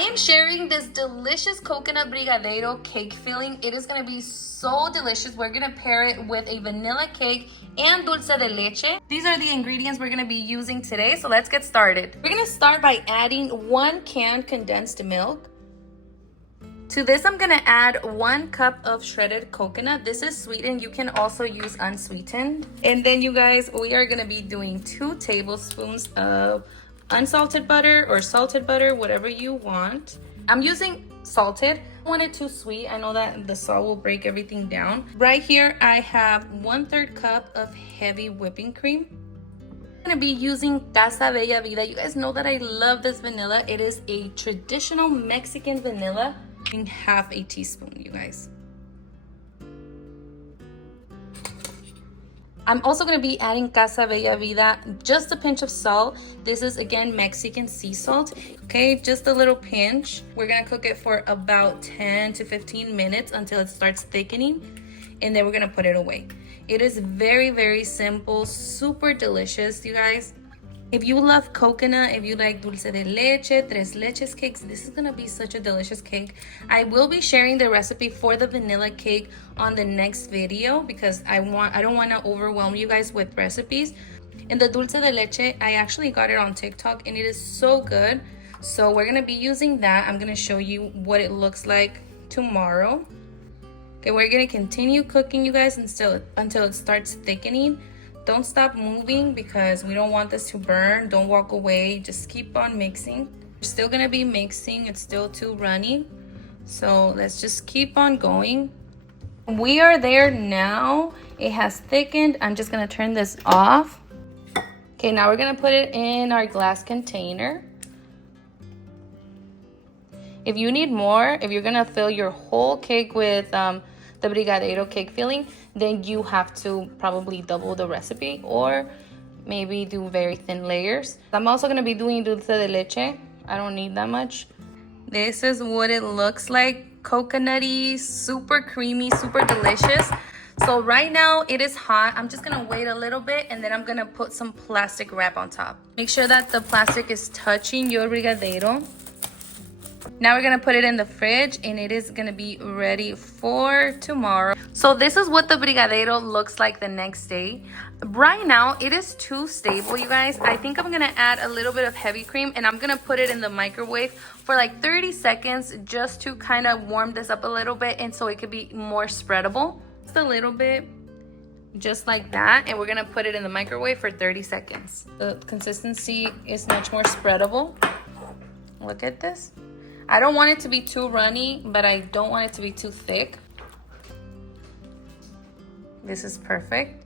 I am sharing this delicious coconut brigadeiro cake filling. It is gonna be so delicious. We're gonna pair it with a vanilla cake and dulce de leche. These are the ingredients we're gonna be using today, so let's get started. We're gonna start by adding 1 can condensed milk. To this, I'm gonna add 1 cup of shredded coconut. This is sweetened. You can also use unsweetened. And then you guys, we are gonna be doing 2 tablespoons of unsalted butter or salted butter, whatever you want. I'm using salted. I don't want it too sweet. I know that the salt will break everything down. Right here, I have 1/3 cup of heavy whipping cream. I'm gonna be using Casa Bella Vida. You guys know that I love this vanilla. It is a traditional Mexican vanilla. Half a teaspoon, you guys. I'm also going to be adding Casa Bella Vida, just a pinch of salt. This is again Mexican sea salt. Okay, just a little pinch. We're going to cook it for about 10 to 15 minutes until it starts thickening, and then we're going to put it away. It is very, very simple, super delicious, you guys. If you love coconut, if you like dulce de leche, tres leches cakes, this is gonna be such a delicious cake. I will be sharing the recipe for the vanilla cake on the next video because I don't want to overwhelm you guys with recipes. And the dulce de leche, I actually got it on TikTok and it is so good. So we're gonna be using that. I'm gonna show you what it looks like tomorrow. Okay, we're gonna continue cooking, you guys, until it starts thickening. Don't stop moving because we don't want this to burn. Don't walk away. Just keep on mixing. We're still going to be mixing. It's still too runny. So let's just keep on going. We are there now. It has thickened. I'm just going to turn this off. Okay, now we're going to put it in our glass container. If you need more, if you're going to fill your whole cake with the Brigadeiro cake filling, then you have to probably double the recipe or maybe do very thin layers. I'm also going to be doing dulce de leche. I don't need that much. This is what it looks like. Coconutty, super creamy, super delicious. So right now it is hot. I'm just going to wait a little bit and then I'm going to put some plastic wrap on top. Make sure that the plastic is touching your Brigadeiro. Now we're gonna put it in the fridge and it is gonna be ready for tomorrow. So this is what the Brigadeiro looks like the next day. Right now it is too stable, you guys. I think I'm gonna add a little bit of heavy cream and I'm gonna put it in the microwave for like 30 seconds just to kind of warm this up a little bit and so it could be more spreadable. Just a little bit, just like that, and we're gonna put it in the microwave for 30 seconds. The consistency is much more spreadable. Look at this. I don't want it to be too runny, but I don't want it to be too thick. This is perfect.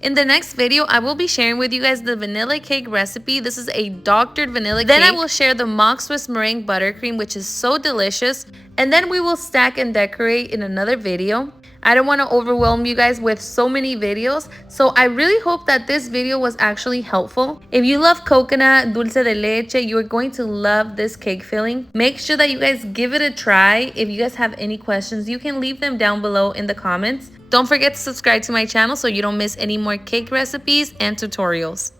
In the next video, I will be sharing with you guys the vanilla cake recipe. This is a doctored vanilla cake. Then I will share the mock Swiss meringue buttercream, which is so delicious. And then we will stack and decorate in another video. I don't want to overwhelm you guys with so many videos. So I really hope that this video was actually helpful. If you love coconut, dulce de leche, you're going to love this cake filling. Make sure that you guys give it a try. If you guys have any questions, you can leave them down below in the comments. Don't forget to subscribe to my channel so you don't miss any more cake recipes and tutorials.